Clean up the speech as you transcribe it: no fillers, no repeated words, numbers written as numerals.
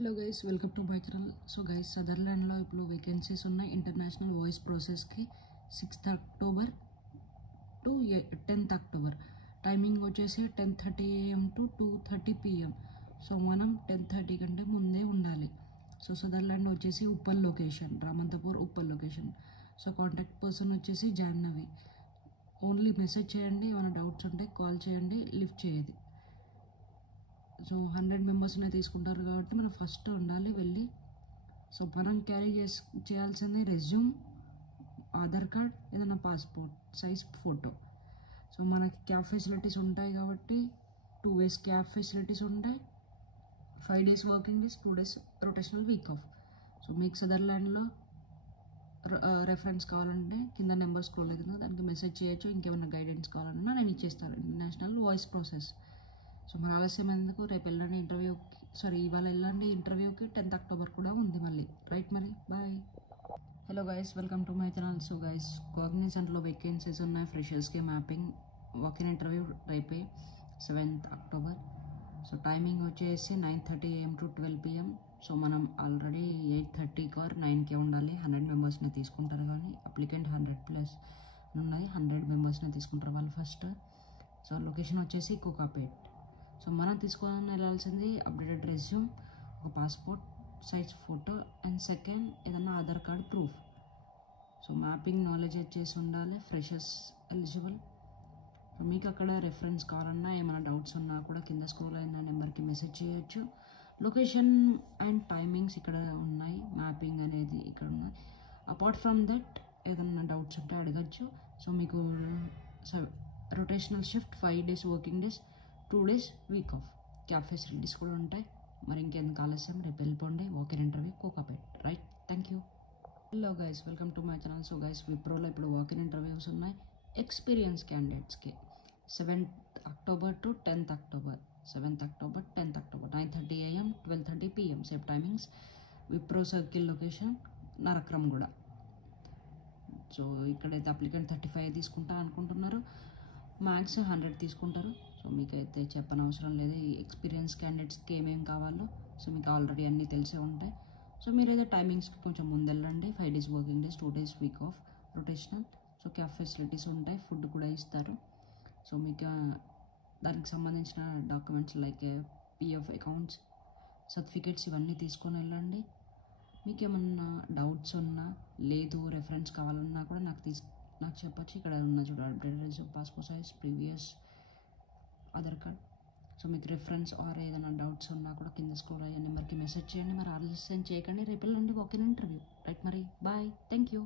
Hello guys, welcome to my channel. So guys, సదర్లాండ్లో ఇప్పుడు vacancies ఉన్నాయి ఇంటర్నేషనల్ వాయిస్ ప్రాసెస్కి 6th October to 10th October. Timing వచ్చేసి 10:30 AM to 2:30 PM. So మనం 10:30 కంటే ముందే ఉండాలి. సో సదర్లాండ్ వచ్చేసి Uppal location, Ramanthapur Uppal location. So contact person వచ్చేసి జాహ్నవి. ఓన్లీ మెసేజ్ చేయండి, ఏమైనా డౌట్స్ ఉంటే కాల్ చేయండి, లిఫ్ట్ చేయండి. సో 100 మెంబర్స్నే తీసుకుంటారు కాబట్టి మనం ఫస్ట్ ఉండాలి వెళ్ళి. సో మనం క్యారీ చేయాల్సింది రెజ్యూమ్, ఆధార్ కార్డ్, ఏదైనా పాస్పోర్ట్ సైజ్ ఫోటో. సో మనకి క్యాబ్ ఫెసిలిటీస్ ఉంటాయి కాబట్టి 2 days క్యాబ్ ఫెసిలిటీస్ ఉంటాయి. 5 days working days, 2 days rotational week off. So మీకు సదర్లాండ్లో రెఫరెన్స్ కావాలంటే కింద నెంబర్ స్క్రోల్ అవుతుంది, దానికి మెసేజ్ చేయొచ్చు. ఇంకేమైనా గైడెన్స్ కావాలన్నా నేను ఇచ్చేస్తాను. International voice process. సో మన ఆలస్యం ఎందుకు, రేపు వెళ్ళండి ఇంటర్వ్యూకి. ఇవాళ వెళ్ళండి ఇంటర్వ్యూకి. 10th అక్టోబర్ కూడా ఉంది మళ్ళీ. రైట్, మరి bye. Hello guys, welcome to my channel. So guys, కాగ్నిజెంట్లో వేకెన్సీస్ ఉన్నాయి ఫ్రెషర్స్కి. మ్యాపింగ్ వాకిన్ ఇంటర్వ్యూ రేపే 7th అక్టోబర్. సో టైమింగ్ వచ్చేసి 9:30 AM to 12 PM. సో మనం ఆల్రెడీ 8:30 or 9కే ఉండాలి. 100 మెంబర్స్ని తీసుకుంటారు, కానీ అప్లికెంట్ 100+ ఉన్నది. 100 మెంబర్స్ని తీసుకుంటారు వాళ్ళు ఫస్ట్. సో లొకేషన్ వచ్చేసి కోకాపేట్. సో మనం తీసుకొని వెళ్ళాల్సింది అప్డేటెడ్ రెజ్యూమ్, ఒక passport size photo, and second ఏదన్నా Aadhaar card proof. So mapping knowledge వచ్చేసి ఉండాలి, ఫ్రెషర్స్ ఎలిజిబుల్. సో మీకు అక్కడ రెఫరెన్స్ కావాలన్నా ఏమైనా డౌట్స్ ఉన్నా కూడా కింద స్క్రోల్ అయిన నెంబర్కి మెసేజ్ చేయొచ్చు. లొకేషన్ అండ్ టైమింగ్స్ ఇక్కడ ఉన్నాయి, మ్యాపింగ్ అనేది ఇక్కడ ఉన్నాయి. అపార్ట్ ఫ్రమ్ దట్ ఏదన్నా డౌట్స్ ఉంటే అడగచ్చు. సో మీకు rotational shift, 5 days working days, 2 days week off. Cab facilities కూడా ఉంటాయి. మరి ఇంకెందుకు ఆలస్యం, రేపు వెళ్ళిపోండి walk in interview Kokapet. Right, thank you. Hello guys, welcome to my channel. So guys, విప్రోలో ఇప్పుడు వాకిన్ ఇంటర్వ్యూస్ ఉన్నాయి ఎక్స్పీరియన్స్ క్యాండిడేట్స్కి. 7th October to 10th October. 7th October, 10th October, 9:30 AM, 12:30 PM. Same timings. Wipro circle location నరక్రంగూడ. So ఇక్కడైతే applicant 35 తీసుకుంటా అనుకుంటున్నారు, max 100 తీసుకుంటారు. So మీకైతే చెప్పనవసరం లేదు ఈ ఎక్స్పీరియన్స్ క్యాండిడేట్స్కి ఏమేమి కావాలో. సో మీకు ఆల్రెడీ అన్నీ తెలిసే ఉంటాయి. సో మీరైతే టైమింగ్స్కి కొంచెం ముందెళ్ళండి. 5 days working days, 2 days week of, rotational. So cab facilities ఉంటాయి, ఫుడ్ కూడా ఇస్తారు. సో మీకు దానికి సంబంధించిన documents like PF accounts, certificates ఇవన్నీ తీసుకొని వెళ్ళండి. మీకు ఏమన్నా డౌట్స్ ఉన్నా, లేదు రెఫరెన్స్ కావాలన్నా కూడా నాకు చెప్పచ్చు. ఇక్కడ ఉన్న చూడ updated resume, passport size, previous Aadhaar card. So మీకు రెఫరెన్స్ ఆర్ ఏదైనా డౌట్స్ ఉన్నా కూడా కింద స్క్రోల్ అయ్యే నెంబర్కి మెసేజ్ చేయండి. మరి ఆలస్యం చేయకండి, రేపు వెళ్ళండి వాకిన్ ఇంటర్వ్యూ. రైట్, మరి బాయ్, థ్యాంక్ యూ.